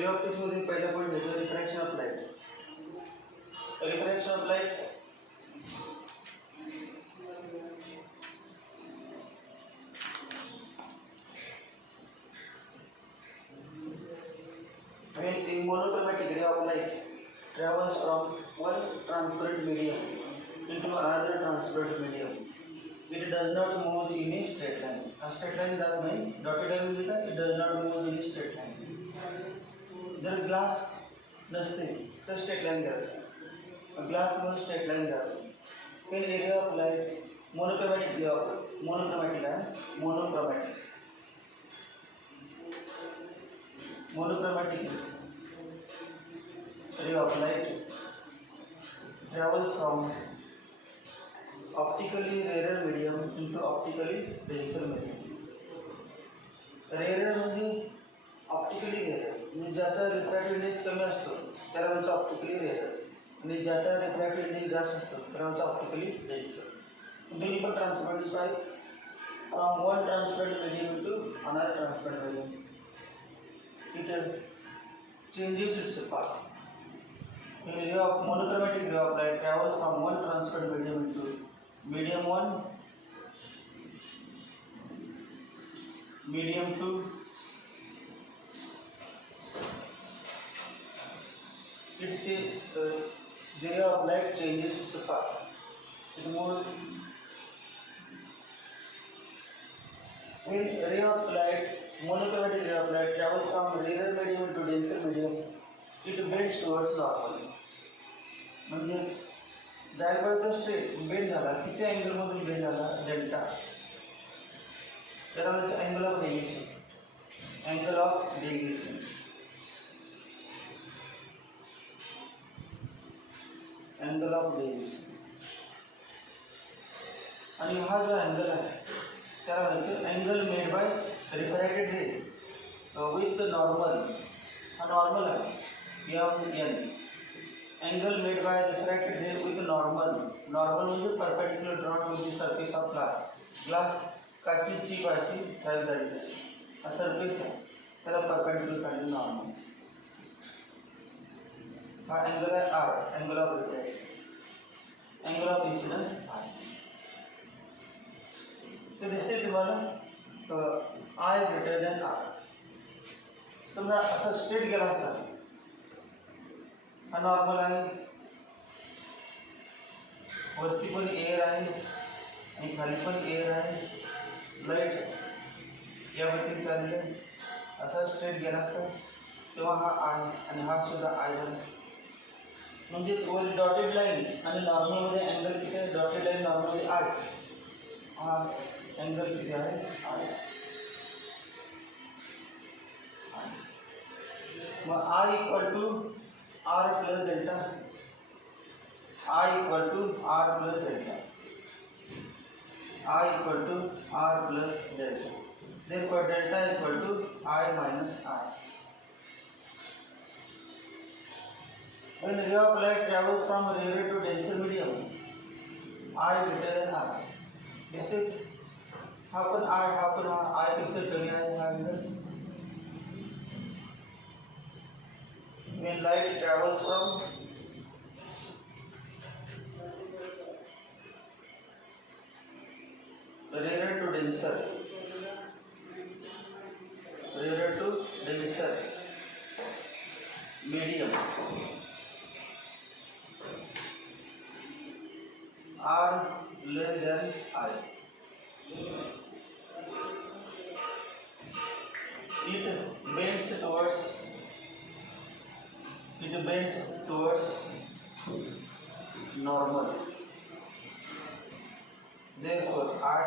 Ray optics मध्ये पहिला point घेतो refraction of light. Refraction of light when a monochromatic ray of light travels from one transparent medium into another transparent medium, it does not move in a straight line. A straight line जात नाही, dotted line म्हणजे काय? It does not move in a straight line. जर glass नसते तर straight line जाते, glass मध्ये straight line जाते. when a ray of light monochromatic ray of monochromatic ray of light travels from optically rarer medium into optically denser medium. rarer म्हणजे optically rare म्हणजे ज्याचा refractive index कमी असतो त्याला म्हणतो ऑप्टिकली रेअर, आणि ज्याचा रिफ्रॅक्टिव्ह इंडेक्स जास्त असतो त्याला म्हणतो ऑप्टिकली डेन्सर. दोन्ही पण transparent by from one transparent medium into another transparent medium. It changes its path. A ray of monochromatic ray of light travels from one transparent medium into medium 1, medium 2, the ray of light changes its path. It moves. When ray of light, monochromatic ray of light travels from rarer medium to denser medium, it bends towards normal. म्हणजे जायला तो straight bend झाला, किती angle मधून bend झाला? Delta. त्याला म्हणजे angle of deviation. Angle of deviation angle of deviation. आणि हा जो अँगल आहे त्याला म्हणजे angle made by refracted ray with normal. हा नॉर्मल आहे M. angle made by refracted ray with normal. Normal म्हणजे perpendicular drawn to the surface of glass. Glass काचेची पाशी तयार झालेली आहे, हा सरफेस आहे त्याला परपेंडिक्युलर काढले नॉर्मल. हा अँगल आहे r, angle of refraction. Angle of incidence r. ते दिसते तुम्हाला आय ग्रेटर दॅन आर. समजा असा स्ट्रेट गेला असता, हा नॉर्मल आहे, वरती पण एअर आहे आणि खाली पण एअर आहे, लाईट यावरती चाललेलं आहे. असा स्ट्रेट गेला असता तेव्हा हा आय आणि हा सुद्धा आय झाला. म्हणजेच वर डॉटेड लाईन आणि नॉर्मलमध्ये अँगल किती आहे? डॉटेड लाईन नॉर्मलमध्ये आय, हा अँगल किती आहे? आय. मग i equal to R plus delta. I equal to R plus delta. I equal to R plus delta. Therefore, delta equal to I minus I. When ray of light travels from rarer to denser medium, I greater than R. This is happen I पेक्षा कमी आहे हा angle. When light travels from rarer to denser medium, R less than I. It bends towards normal. Therefore, R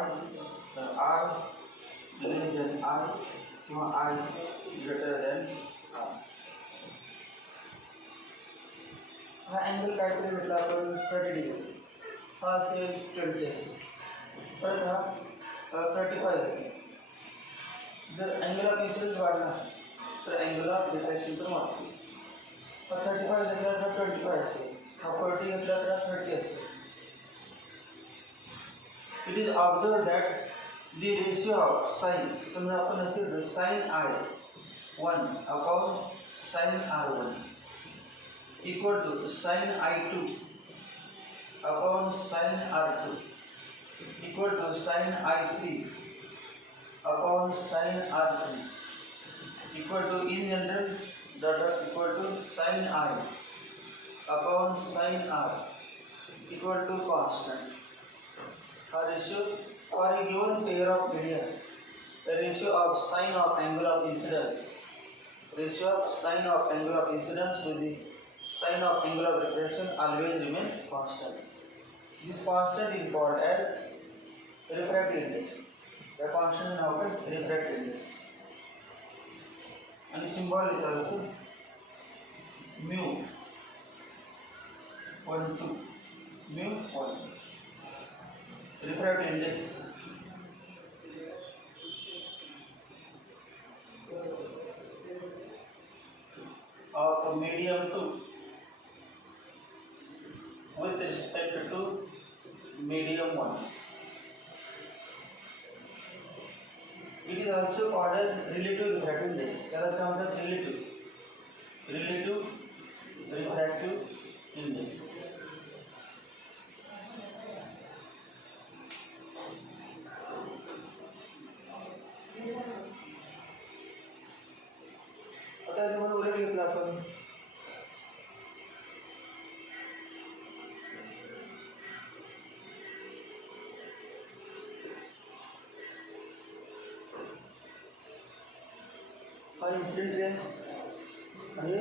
less than I, or I greater than R. हा angle काय तरी म्हटलं आपण 30 degree, हा असेल 20 असेल, परत हा 35 आहे. जर अँगल ऑफ इन्सिडन्स वाढला तर अँगल ऑफ डिफ्रॅक्शन पण वाढतो. 35 घेतला तर 25 असेल, 40 घेतला तर 30 असेल. It is observed that the ratio of sin, समजा आपण असेल sin I 1 upon sin R1 equal to sin I2 upon sin R2 equal to sin I3 upon sin R3 equal to, in general, dot equal to sin I upon sin R equal to constant. A ratio for a given pair of media, the ratio of sine of angle of incidence, ratio of sine of angle of incidence to the sine of angle of refraction always remains constant. This constant is called as refractive index. The constant is now called refractive index. And the symbol is also mu 1 2 mu 1. Refractive index of medium 2 with respect to medium 1. It is also called as relative refractive index. That is called as relative refractive index. आता याच्यामध्ये उल्लेख घेतला आपण हा incident ray आणि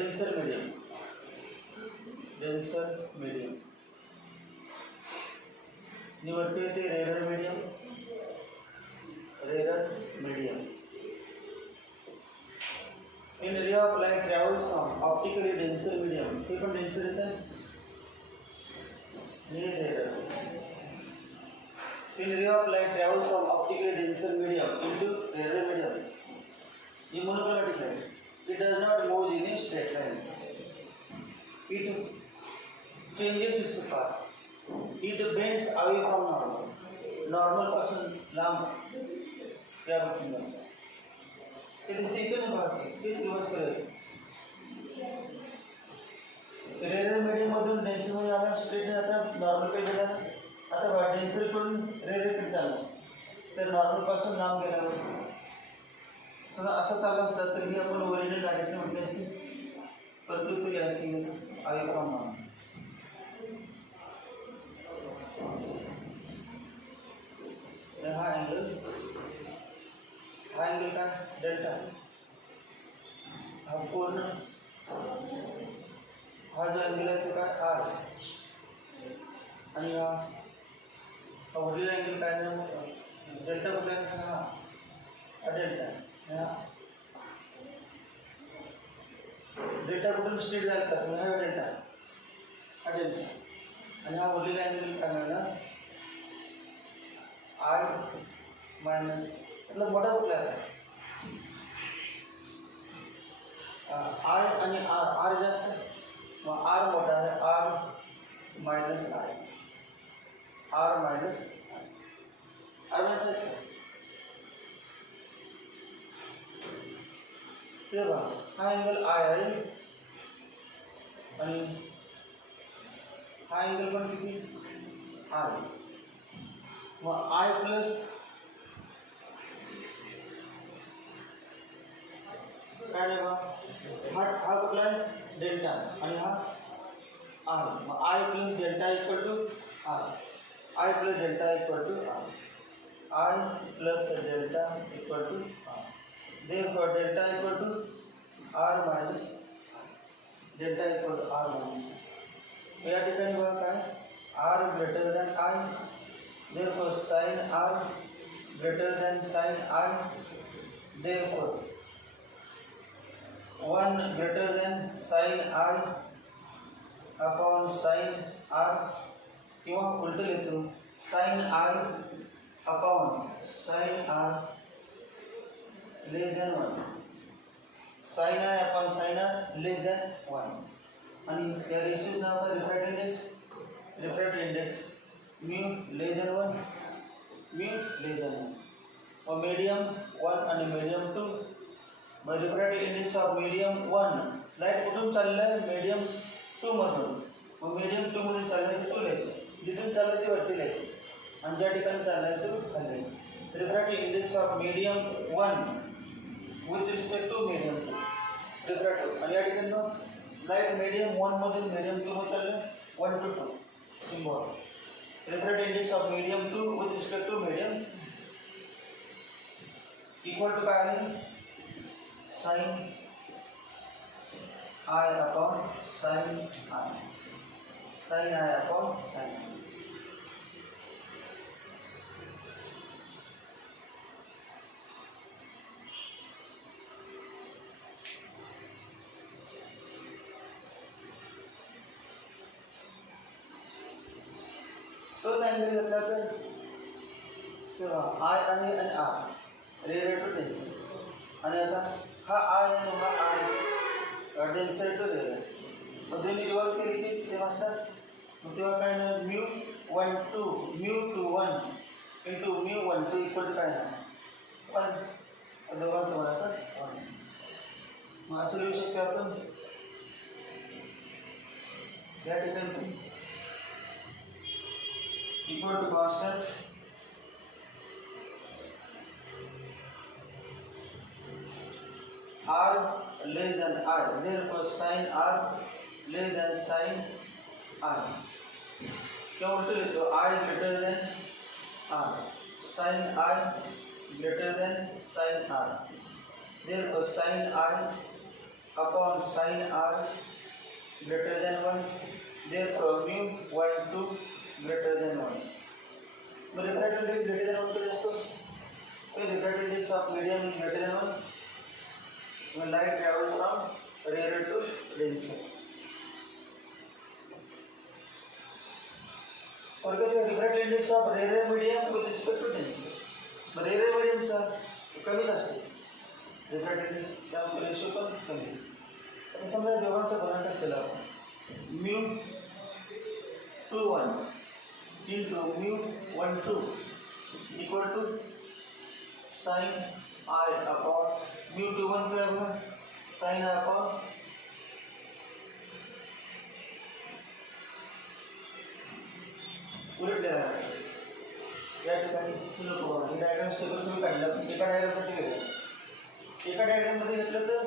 denser medium निवडते ते rarer medium in ray of light travels from optically denser medium. हे पण denser आहे in ray of light travels from optically denser medium into rarer medium. In monochromatic light, it does not move in a straight line. It changes its path. It bends away from normal. Normal पासून लांब या बाजूने जातो. ते दिसते इथे ना बाकी तेच रिवर्स करेल. रेरर मीडियम मधून डेन्सर मध्ये आपण स्ट्रेट जाता नॉर्मल कडे जाता. आता डेन्सर कडून रेरर कडे चाललो तर नॉर्मल पासून लांब गेल्यावर समजा असं चाललं असतं तर ही आपण ओरिजिनल डायरेक्शन म्हटली असती परंतु तू यायची अवे फ्रॉम नॉर्मल. हा एंगल का डेल्टा हा पूर्ण हा जो एंगल आहे तो काय आर आणि हा उरलेला एंगल काय डेल्टा कुठला हा डेल्टा डेल्टा कुठून स्ट्रेट जायला का हा डेल्टा आणि हा उरलेला एंगल काय मिळणार आय मायनस मतलब मोठा कुठला आहे आय आणि आर जास्त मग आर मोठा आहे आर मायनस आय ते बघा हा एंगल आय आहे आणि हा एंगल पण किती आर मग आय प्लस काय रे बा हा कुठला आहे डेल्टा आणि हा आर मग i plus delta equal to r i plus delta equal to r equal to r therefore delta equal to r minus delta equal to r minus या ठिकाणी बघा काय r greater than i therefore sin r greater than sin I therefore 1 greater than sin I upon sin r किंवा उलट लिहितो sin I upon sin r less than 1 sin I upon sin r less than 1 आणि या ratios नाव आहे refractive index mu less than 1 और medium 1 and medium 2 मग refractive index of medium 1, light कुठून चाललंय मीडियम 2 मधून, मग मीडियम 2 मधून चाललंय ते 2 लिहायचं, जिथून चाललंय ते वरती लिहायचं आणि ज्या ठिकाणी चाललंय ते खाली. Refractive index of medium 1 with respect to medium 2, refractive. आणि या ठिकाणी लाईट मीडियम 1 मधून मीडियम 2 मध्ये चाललंय 1 to 2 symbol. Refractive index of medium 2 with respect to medium equal to काय आहे, sine I upon sin I, sin I upon sin I. तो angle घेतला तर I आणि R रिलेटेड टेन्शन, आणि आता हा I आणि हा R डेन्सिटी तो दिलेला आहे. मग दोन्ही रिवर्स केली की सेम असतात. मग तेव्हा काय ना mu 1 2 mu 2 1 into mu 1 2 equal to काय ना 1, दोघांचं म्हणायचं 1. मग असं लिहू शकतो आपण या ठिकाणी equal to constant R less than R, therefore sin R less than sin R. क्या उल्टे लेते हो, I greater than R, sin I greater than sin R, therefore sin I upon sin R greater than 1, therefore mu 1 2 greater than 1. मग refractive index greater than 1 कधी असतो, refractive index of medium is greater than 1 when light travels from rarer to denser. और कहते हैं refractive index of rarer medium with respect to denser. but rarer medium चा कमीच असते, refractive index चा ratio पण कमी. आता समजा दोघांचा गुणाकार केला आपण mu 2 1 into mu 1 2 equal to sin I upon mu 2 1 क्या होगा, sin I upon उलट ले रहा है. या ठिकाणी तुला बघा ही डायग्राम सगळं तुम्ही काढलं, एका डायग्रामसाठी वेगळं, एका डायग्राममध्ये घेतलं तर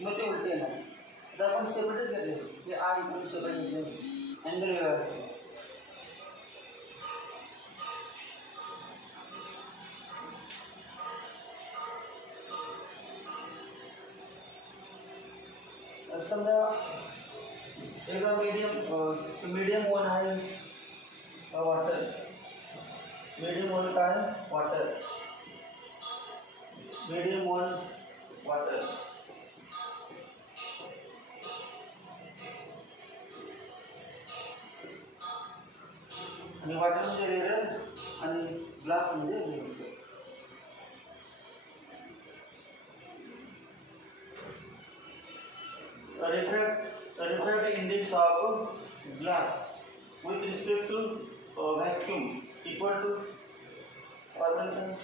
मग ते उलटे येणार. तर आपण सेपरेटच घेतले, हे आर इक्वल सेपरेट घेतले, अँगल वेगळा आहे. समजा एकदा मीडियम 1 आहे वॉटर, मीडियम 1 काय वॉटर, मीडियम 1 वॉटर, आणि वॉटर म्हणजे रेअर आणि ग्लास म्हणजे denser. refractive index of glass with respect to vacuum equal to formula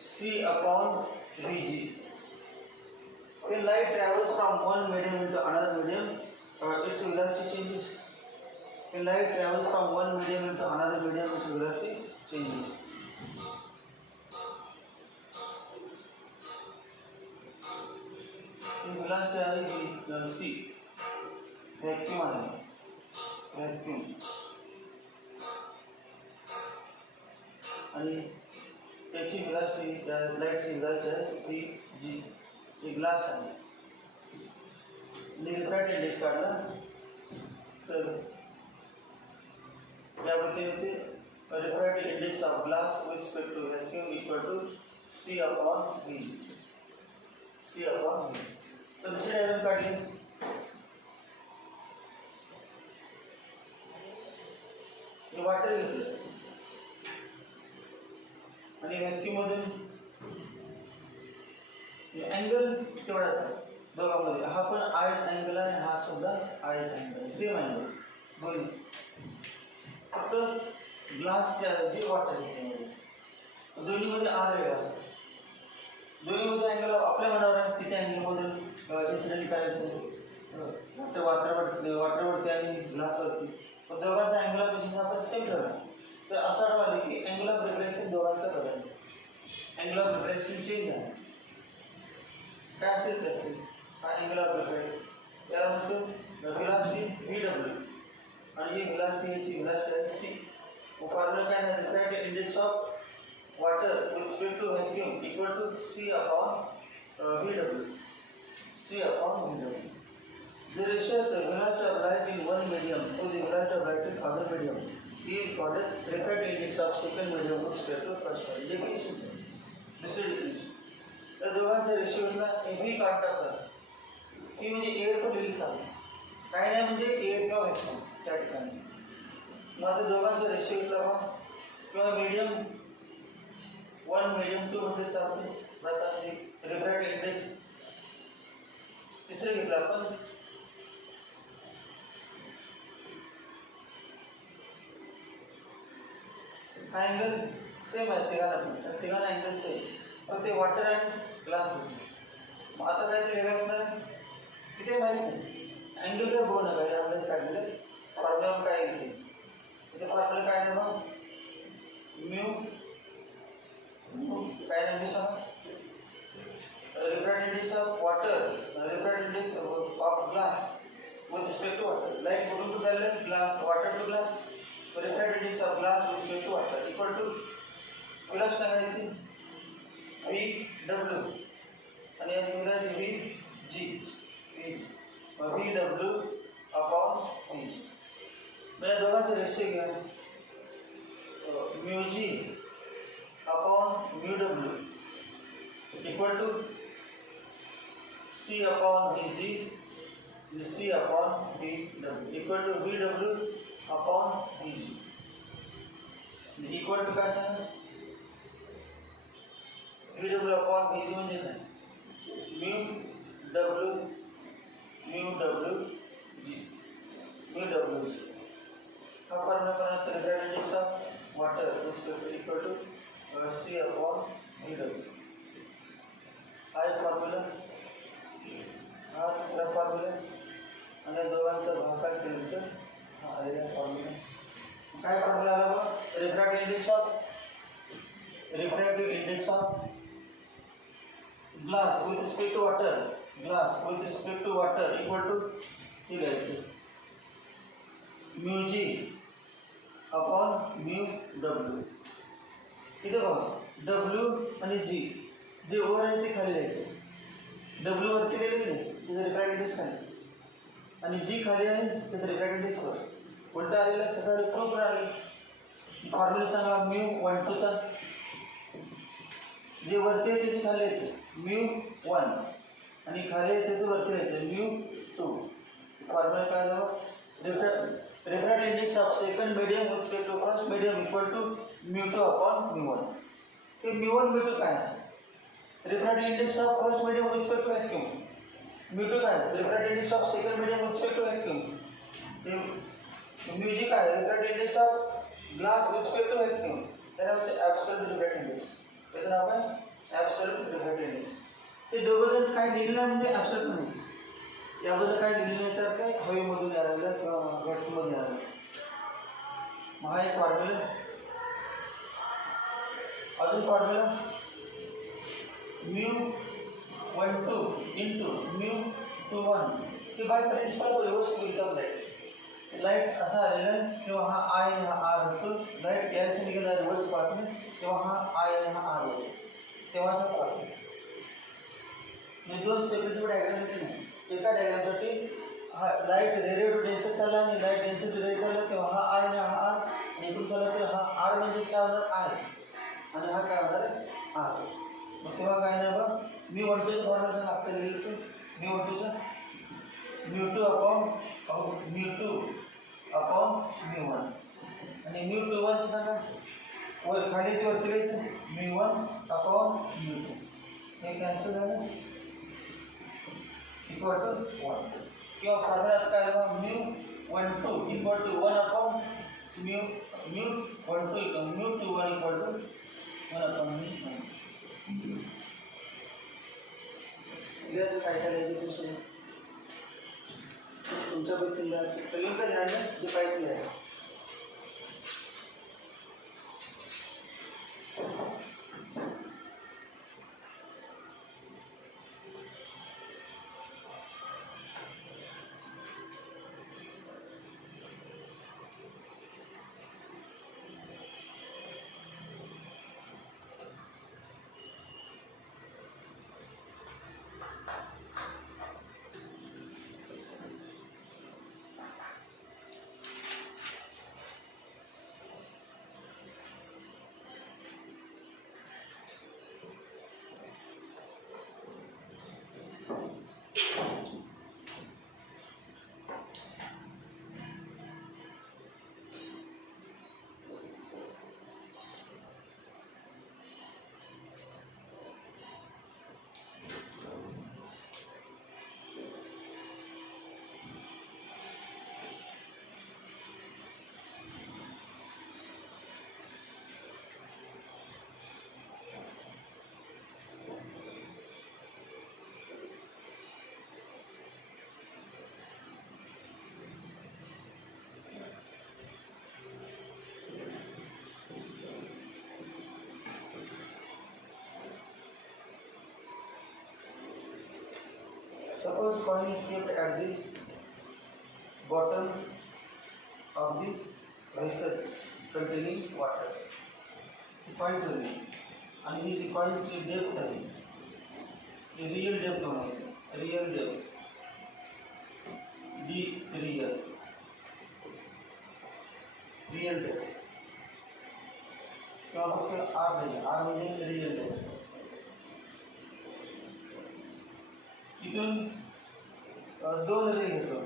C upon Vg. When light travels from one medium into another medium, its velocity changes. When light travels from one medium into another medium, its velocity changes. C vacuum आहे, vacuum आणि त्याची velocity लाईटची velocity आहे ती जी, एक glass आहे. Refractive index काढला तर यावरती होते refractive index of glass with respect to vacuum equal to C upon V, C upon V. तर दुसरी डायग्राम काढली, वॉटर घेतलं आणि व्हॅक्यूम मधून अँगल तेवढाच आहे दोघांमध्ये, हा पण आयच अँगल आहे, हा सुद्धा आयच अँगल, सेम अँगल दोन्ही. फक्त ग्लासच्या ऐवजी वॉटर घेते. दोन्हीमध्ये आर वेगळा असतो. दोन्हीमध्ये अँगल आपल्या मनावर आहे तिथे अँगलमधून इन्सिडेंट करायचं. वॉटरवरती आणि ग्लासवरती पण दोघांचा अँगल ऑफ रिफ्लेक्शन आपण सेम ठेवला तर असं आढळलं की अँगल ऑफ रिफ्लेक्शन दोघांचा बदल. अँगल ऑफ रिफ्लेक्शन चेंज आहे. काय असेल ते असेल हा अँगल ऑफ रिफ्लेक्शन. याला म्हणतो व्हेलॉसिटी व्ही आणि ही व्हेलॉसिटी आहे सी. फॉर्म्युला काय आहे? Refractive index of water with respect to vacuum equal to C upon VW. C upon VW. The ratio of the velocity of light in one medium to the velocity of light in other medium is called as refractive index of second medium with respect to first medium. Decrease. This is decrease. तर दोघांच्या रेशिओला एव्ही काढून टाकतात की म्हणजे air पण release झालं काय नाही म्हणजे एअर किंवा व्हॅक्यूम त्या ठिकाणी. मग आता दोघांच्या रेशिओला किंवा मीडियम 1 medium 2 मध्ये चालते. आता रिफ्रॅक्टिव्ह इंडेक्स तिसरे घेतलं आपण. हा अँगल सेम आहे तिघांना अँगल सेम पण ते वॉटर आणि ग्लास होते. मग आता काय ते वेगळं होणार तिथे माहिती नाही. अँगल काय बघू नका यामध्ये काढलेलं फॉर्म्युला काय येते तिथे फॉर्म्युला काय नाही मग म्यू काय नाही सांगा. Refractive index of water refractive index of glass with respect to water. Light moving to the glass, water to glass. So refractive index of glass with respect to water equal to glass सांगायची VW आणि या निघाली VG VW upon V. म्हणजे दोघांचे ratio घ्या μg upon μw equal to C upon Vg C upon Vw equal to Vw upon Vg equal to काय सांगा Vw upon Vg म्हणजे काय μw हा फॉर्म्युला पण आहे refractive index of water equal to C upon Vw. हा एक formula. हा तिसरा फॉर्म्युला आणि दोघांचा भागाकार केलं तर हा आलेला फॉर्म्युला. काय फॉर्म्युला आला बघा refractive index of glass with respect to water equal to हे घ्यायचं μg अपॉन μw. इथे बघा W आणि G जे वर आहे ते खाली द्यायचं. W वरती लिहिलेलं नाही त्याचं रिफ्रॅक्टिव्ह इंडेक्स खाली आणि G खाली आहे त्याचं रिफ्रॅक्टिव्ह इंडेक्स वर उलटा आलेला कसा प्रूफ आले. फॉर्म्युला सांगा μ12 चा जे वरती आहे त्याचे खाली यायचं μ1 आणि खाली आहे त्याचं वरती यायचं μ2. फॉर्म्युला काय झालं refractive index of second medium with respect to first medium equal to μ2 upon μ1. हे μ1 μ2 काय आहे? refractive index of first medium with respect to vacuum. μ2 काय आहे? refractive index of second medium with respect to vacuum. हे μg काय आहे? refractive index of glass with respect to vacuum. त्याला म्हणजे absolute refractive index. त्याचं नाव काय absolute refractive index. हे दोघं जण काय लिहिलं म्हणजे absolute नाही. याबद्दल काय लिहिलं तर काय हवेमधून यायला किंवा घटमधून यायला. मग हा एक फॉर्म्युला. अजून फॉर्म्युला μ12 इंटू μ21 हे by principle of reverse field of light असा आलेला किंवा हा I आणि हा R असतो. लाईट यायचं निघाला रिव्हर्स पार्टने किंवा हा I आणि हा R होतो तेव्हाचा पार्ट. दोन सेपरेट डायग्राम नाही. एका डायग्रामसाठी हा लाईट रेडिएट डेन्सिटी चालला आणि लाईट डेन्सिटी रेडिएट चालला तेव्हा हा I आणि हा R आणि इकडून चालला तर हा R म्हणजे काय होणार I आणि हा काय होणार R. मग तेव्हा काय नाही बघ μ12 फॉर्म्युला आपल्याला लिहिलं तर μ12 μ2 अपॉन μ1 आणि μ21 चं सांगा वर खाली ते वरती लिहायचं μ1 अपॉन μ2. हे कॅन्सल झालं इक्वल टू 1 किंवा फॉर्म्युला काय आहे μ12 equal to 1 upon mu mu equal to mu two one equal to one upon mu clear काय करायचं तुमच्याबद्दल सगळींचं ध्यान जे पाहिजे आहे Suppose coin is kept at the bottom of the vessel containing water. The coin ठेवली आणि ही जी coinची depth आहे ही real depth म्हणायची real depth real depth किंवा फक्त R म्हणजे real depth इथून दोन रे घेतो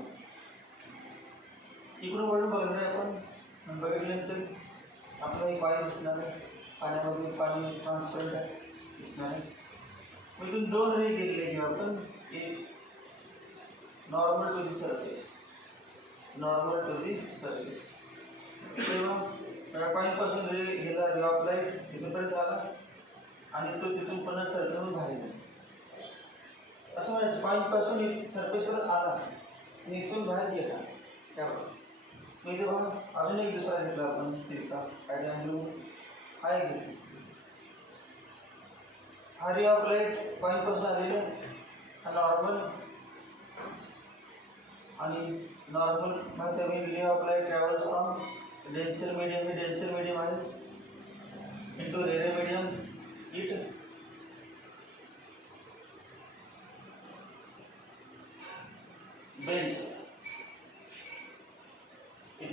इकडून वरून बघणार आहे आपण बघितल्यानंतर आपलं एक पाणी दिसणार आहे पाण्यामध्ये पाणी ट्रान्सपरंट आहे दिसणार आहे मग इथून दोन रे गेलेले घेऊ आपण एक नॉर्मल टू दी सरफेस तेव्हा पाणीपासून रे गेला रे ऑफ लाईट तिथपर्यंत आला आणि तो तिथून पुन्हा सर्कलून बाहेर गेला असं म्हणायचं पाणीपासून सरफेसवर आला आणि इथून बाहेर गेला त्यावर मी तेव्हा अजून एक दुसरा घेतला आपण तिथला काय घेऊ हाय घेतली हा रे ऑफ लाईट पाणीपासून आलेलं नॉर्मल माहिती आहे ray of light travels from denser medium आहे into rare medium it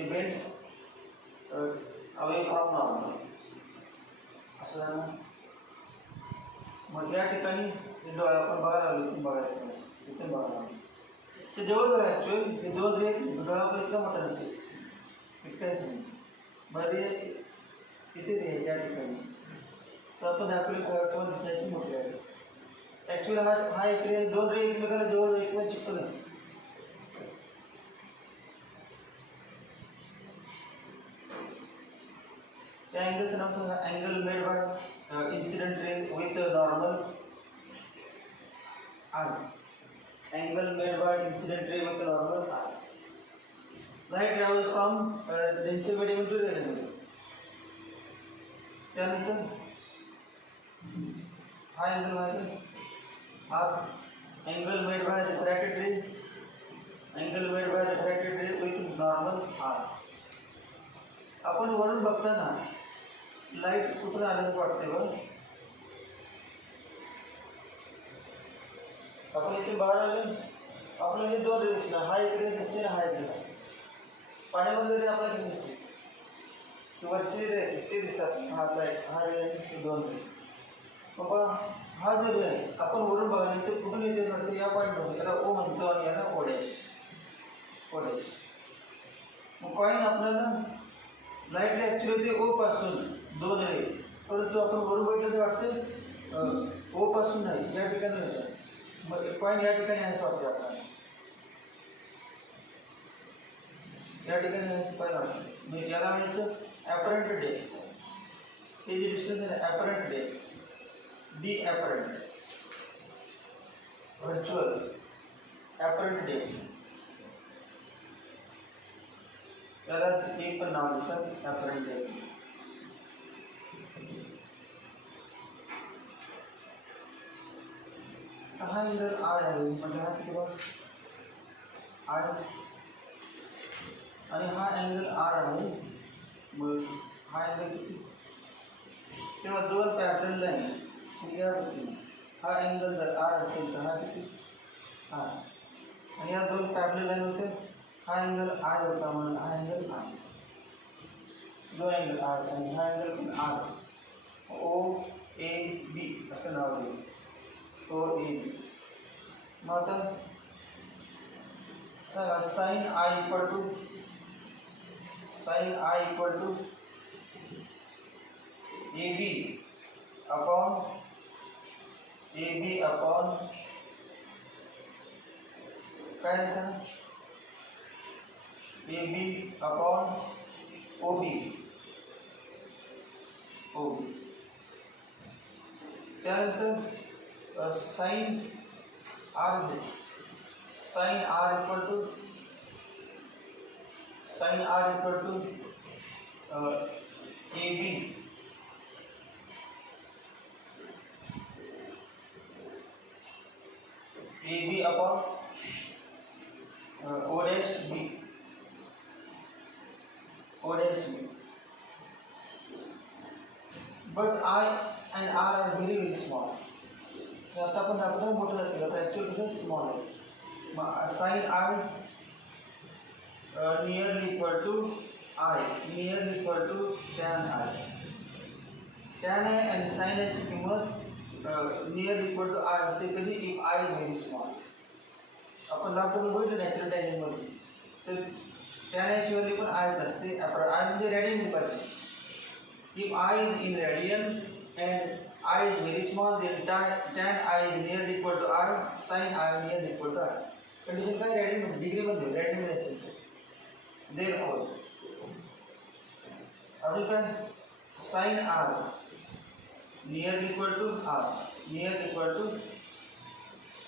bends away from normal असं मग या ठिकाणी डोळा आपण बघायला आलो इथून बघायचं इथून बघायला आलो ते जवळ ॲक्च्युअली हे दोन रे डोळा आपला इतका मोठा नसते इतकाच नाही बरं इथे रे या ठिकाणी तर आपण आपली किंवा दिसण्याची मोठी आहे ॲक्च्युअली हा एक रे दोन रे एकमेकाला जवळ एकमेकाला चिपकत नाही त्या अँगलचं नाव सांगा angle made by incident ray with normal arc angle made by incident ray with normal arc light travels from denser medium to rare medium त्यानंतर हा अँगल माहिती हा angle made by refracted ray with normal arc आपण वरून बघताना light कुठून आल्याचं वाटते बघ आपण इथे बघायला आपल्याला हे दोन रे दिसणार हा एक रे दिसते हा एक दिसते पाण्यामध्ये रे आपल्याला किती दिसते वरचे रे ते दिसतात हा लाईट हा रे दोन रे बाबा हा जो रे आहे आपण वरून बघायला ते कुठून येते वाटतं या पॉईंटमध्ये त्याला ओ म्हणतो आणि याला ओडेश मग कॉईन आपल्याला लाईटला ॲक्च्युली ते ओ पासून दोन रे परंतु आपण वरून बघितलं तर वाटतं ओ पासून नाही या ठिकाणी होतं मग कॉईन या ठिकाणी असं वाटतं आपल्याला या ठिकाणी हे पाय वाटतं म्हणजे याला म्हणायचं ॲपरंट डेप्थ. हे जे डिस्टन्स आहे apparent depth, D apparent, virtual apparent depth, यालाच हे पण नाव देतात ॲपरंट डेप्थ. हा एंगल आय आहे म्हणजे हा किती बघ आय आणि हा एंगल आर आहे. मग हा एंगल किती, तेव्हा दोन पॅटर्न लाईन या होती. हा एंगल जर आर असेल तर हा किती आर आणि या दोन पॅटर्न लाईन होते. हा एंगल आर होता म्हणून हा एंगल आर, जो एंगल आर आणि हा एंगल पण आर, ओ ए बी असं नाव देऊ, ओ ए बी. मग आता चला sine i equal to A B upon काय आहे A B upon O B. त्यानंतर sine r equal to A B upon O dash B. But I and R are very very small. आता आपण दाखवतो मोठं दाखवलं तर ॲक्च्युअली कसं स्मॉल आहे. Sine i nearly equal to tan i. Tan i आणि साइन आयची किंमत नियरली इक्वल टू आय होते कधी if i is very small. आपण दाखवून बघितलं नॅचरल टायमिंगमध्ये तर टॅन आयची व्हॅल्यू पण आयच असते. आय म्हणजे रेडियन पाहिजे. If I is in radian and I is very small, then tan I is nearly equal to R, sin I is nearly equal to R. Condition काय radian degree मध्ये radian मध्ये असेल. Therefore, अजून काय sin R nearly equal to R, nearly equal to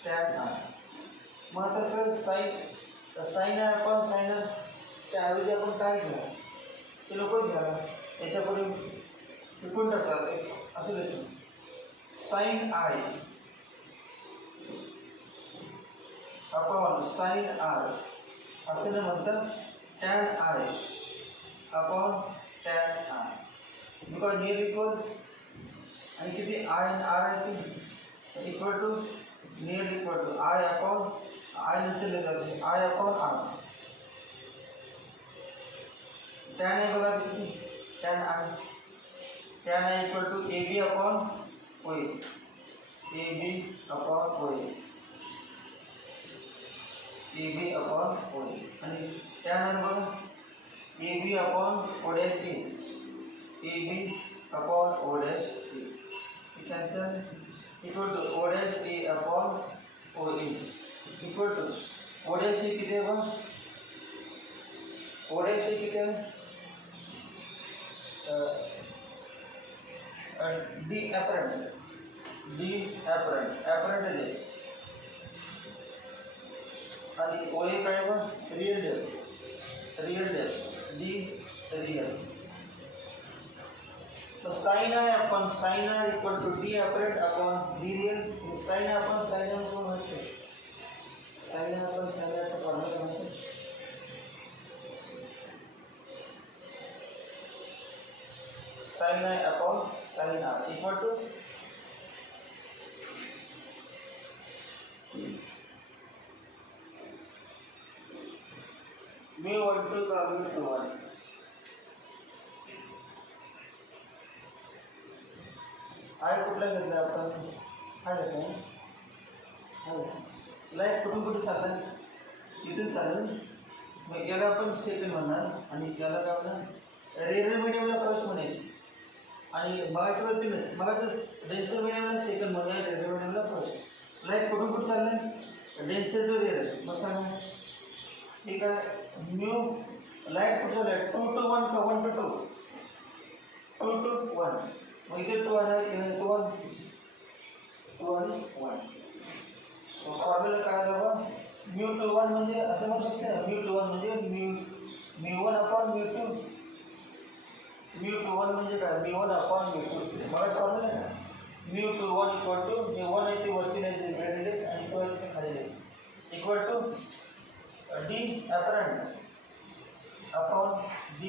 tan R. मग आता sir sin R आपण sin R च्या ऐवजी आपण काय घ्या ते लोकच घ्या. याच्यापुढे विकून टाकतात असं देतो. Sine i upon sine r असं न म्हणता tan i upon tan i. Because near equal आणि किती आय आणि आर आहे equal to near equal to i upon i नंतर जाते आय अपॉन आर. टॅन आहे बघा किती tan I equal to AB upon OA. आणि त्यानंतर AB upon O dash A. Cancel equal to O dash A upon OA equal to O dash A किती आहे बघ O dash A किती आहे डी ॲपरंट आहे आणि ओ ए काय बघ रिअल डेप्थ डी रिअल. तो sine i upon sine r equal to D apparent upon D real. Sine आपण साइन आर कोण म्हणतो साइन आपण साइन आरचा फॉर्म्युला म्हणतो. Sine i upon sine r equal to mu 1 का म्यू 1. आय कुठला घेतला आपण हा घेतला लाईट कुठून कुठे चालला इथून चालेल. मग याला आपण सेकंड म्हणणार आणि याला काय आपला रेअर मीडियमला फर्स्ट म्हणायची आणि मगाच्या वरतीनच मगाचं डेन्सर मीडियमला सेकंड म्हणूया रेअर मीडियमला फर्स्ट. लाईट कुठून कुठे चाललं डेन्सर टू रेअर. मग सांगा ठीक आहे म्यू लाईट कुठे झालं 2 to 1 का 1 to 2 2 to 1 मग इथे 2 आहे 2 1 2 आणि 1 फॉर्म्युला काय झालं म्यू टू 1 म्हणजे असं म्हणू शकते ना म्यू टू 1 म्हणजे mu 1 upon mu 2 mu two 1 म्हणजे काय म्यू 1 अपॉन म्यू 2 मला फॉर्म्युला आहे ना म्यू टू 1 इक्वल टू हे 1 आहे ते वरती नाही ग्रेडियंट आणि 2 आहे ते खाली नाही equal to D apparent upon D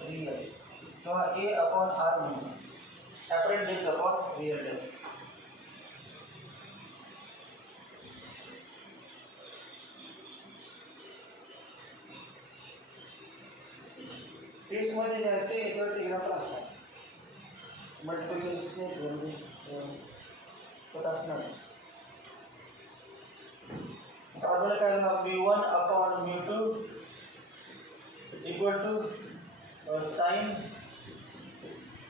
real किंवा ए अपॉन आर म्हणून apparent depth upon real depth टेस्टमध्ये जे आहे ते याच्यावरती एक्झाम्पल असतात मल्टिप्लिकेशन म्हणजे होत असणार फॉर्म्युला काय होणार mu 1 upon mu 2 equal to sine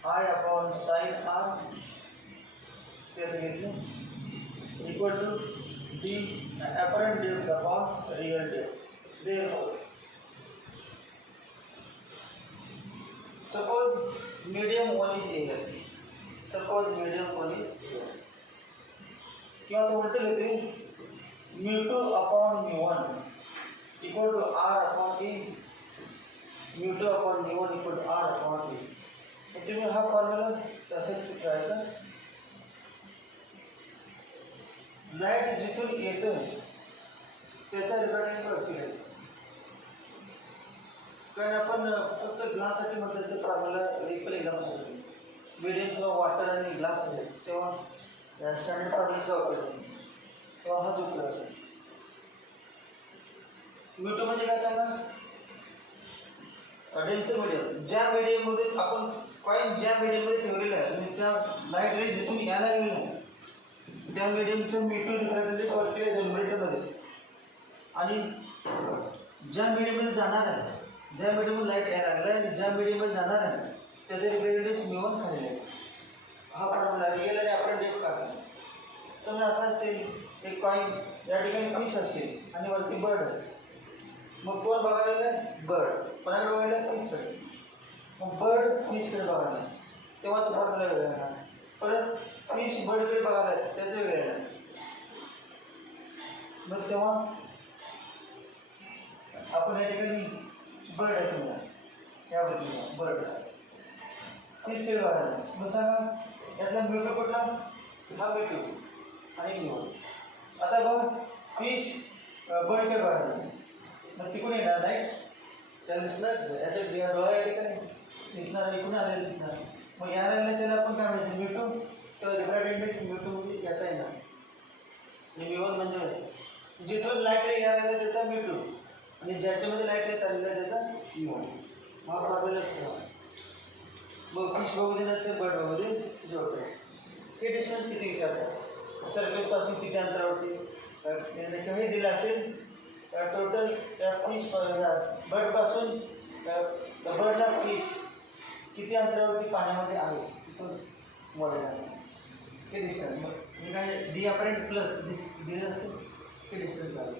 i upon sine r ते घेतलं equal to D apparent depth upon real depth therefore suppose medium 1 is air suppose medium 1 is air किंवा तो उलटे लेते mu 2 upon mu 1 equal to r upon a mu 2 upon mu 1 equal to r upon a तुम्ही हा formula तसेच try करा light जिथून येतं त्याचा रिफ्लेक्टिंग प्रक्रिया कारण आपण फक्त ग्लाससाठी म्हटलं तर प्रॉब्लेमला रिपल एक्झाम असतो मीडियमचा वॉटर आणि ग्लास असेल तेव्हा स्टँडर्ड प्रॉब्लेमचा वापर तेव्हा हाच उपयोग असेल म्यू 2 म्हणजे काय सांगा डेन्सर मीडियम ज्या मीडियममध्ये आपण कॉइन ज्या मीडियममध्ये ठेवलेलं आहे आणि त्या लाईट रे जिथून यायला लागली नाही त्या मीडियमचं म्यू 2 रिफ्लेक्टेड वरती जनरेटरमध्ये आणि ज्या मीडियममध्ये जाणार आहे ज्या मीडियममध्ये लाईट यायला लागला आणि ज्या मीडियममध्ये जाणार आहे त्याचे रिफ्लेक्टेड म्यू 1 खाली आहे हा फॉर्म्युला रिअल आणि आपण डेप्थ काढला समजा असं असेल एक कॉइन या ठिकाणी फिश असेल आणि वरती बर्ड आहे मग कोण बघायला बर्ड कोणाकडे बघायला फिशकडे मग बर्ड फिशकडे बघायला तेव्हाच फॉर्म्युला वेगळा येणार परत फिश बर्डकडे बघायला त्याचं वेगळं येणार मग तेव्हा आपण या ठिकाणी बर्ड आहे समजा याबद्दल बर्ड फिशकडे बघायला मग सांगा यातला म्यूटो कुठला हा म्यूटो आणि म्यू आता बघ फिश बर्डकडे बघायला मग तिकडून येणार नाही त्याला दिसणार याच्या डोळा या ठिकाणी दिसणार इकडून आलेलं दिसणार मग यायला लागलं त्याला आपण काय म्हणायचं म्यूटो तर रिफ्रॅक्टिव्ह इंडेक्स म्यूटो म्हणजे याचा येणार म्यू 1 म्हणजे जिथून लाईट रे यायला लागलं त्याचा म्यूटो आणि ज्याच्यामध्ये लाईट रे चाललेला त्याचा म्यू 1 हा प्रॉब्लेम मग फिश बघू दे नंतर बर्ड बघू दे जोडतो हे डिस्टन्स किती विचारतात सरफेसपासून किती अंतरावरती हे दिलं असेल टोटल त्या फिश बर्डपासून बर्डला फिश किती अंतरावरती पाण्यामध्ये आहे तिथून मोजायला हे डिस्टन्स मग हे काय डी अपरेंट प्लस दिलं असतं ते डिस्टन्स झालं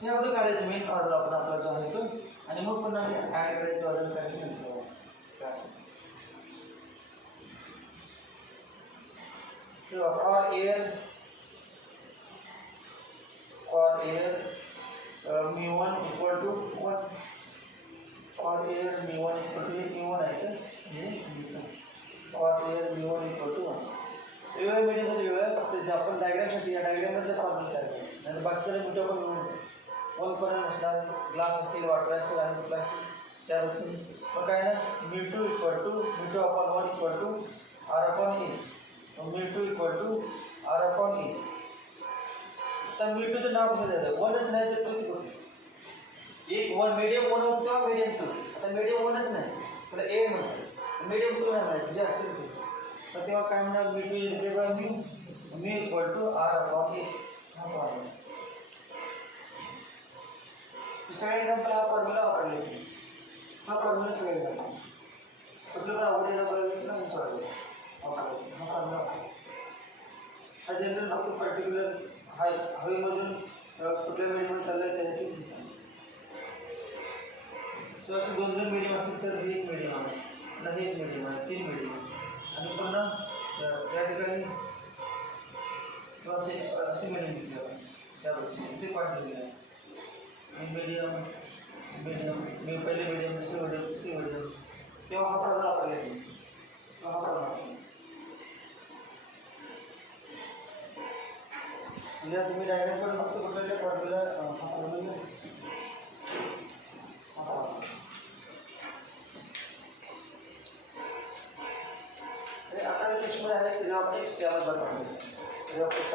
हे अगोदर काढायचं मेन फॉर्म्युला आपण आपला जो आहे तो आणि मग पुन्हा ॲड करायचं वजन करायचं नंतर for air mu 1 equal to 1 for air mu 1 equal to mu 1 आहे का for air mu 1 equal to 1 वेगवेगळ्या मीडियममध्ये वेगळं फक्त जे आपण डायग्रामसाठी या डायग्राममधलं फॉर्म्युला तयार करतो नाही बाकीच्या मोठे आपण मिळून 1 पर्यंत असणार ग्लास असतील वॉटर असतील आणि कुठला असतील त्यापासून मग काय ना mu 2 equal to mu 2 upon 1 equal to r upon a mu 2 equal to r upon a तर म्यू 2चं नाव कसं द्यायचं 1च नाही तर 2 कुठे एक 1 मीडियम 1 होतं किंवा मीडियम 2 आता मीडियम 1च नाही त्याला ए म्हणतात मीडियम 2 नाही माहिती जे असेल ते तर तेव्हा काय म्हणणार mu 2 divided by mu equal to r upon a हा फॉर्म्युला सगळे एक्झाम्पल हा फॉर्म्युला वापरले हा फॉर्म्युला सगळे एक्झाम्पल कुठलं पण आवडीला बरोबर नाही सॉरी हा फॉर्म्युला हा जनरल फक्त पर्टिक्युलर हवेमधून कुठल्या वेळेमध्ये चाललं आहे त्याची सो असे 2 मीडियम असतील तर ही एक मीडियम आहे, आणि एक मीडियम आहे, 3 मीडियम. आणि पुन्हा या ठिकाणी असे मीडियम दिसले त्याबद्दल ते पॉईंट दिले आहे. मीडियम मीडियम मी पहिले मीडियम सी मीडियम तेव्हा हा प्रकार वापरला आहे. हा प्रकार म्हणजे तुम्ही डायग्राम फक्त कुठल्या फॉर्म्युला हा फॉर्म्युला आता आहे ऑप्टिक्स त्याला बघा ऑप्टिक्स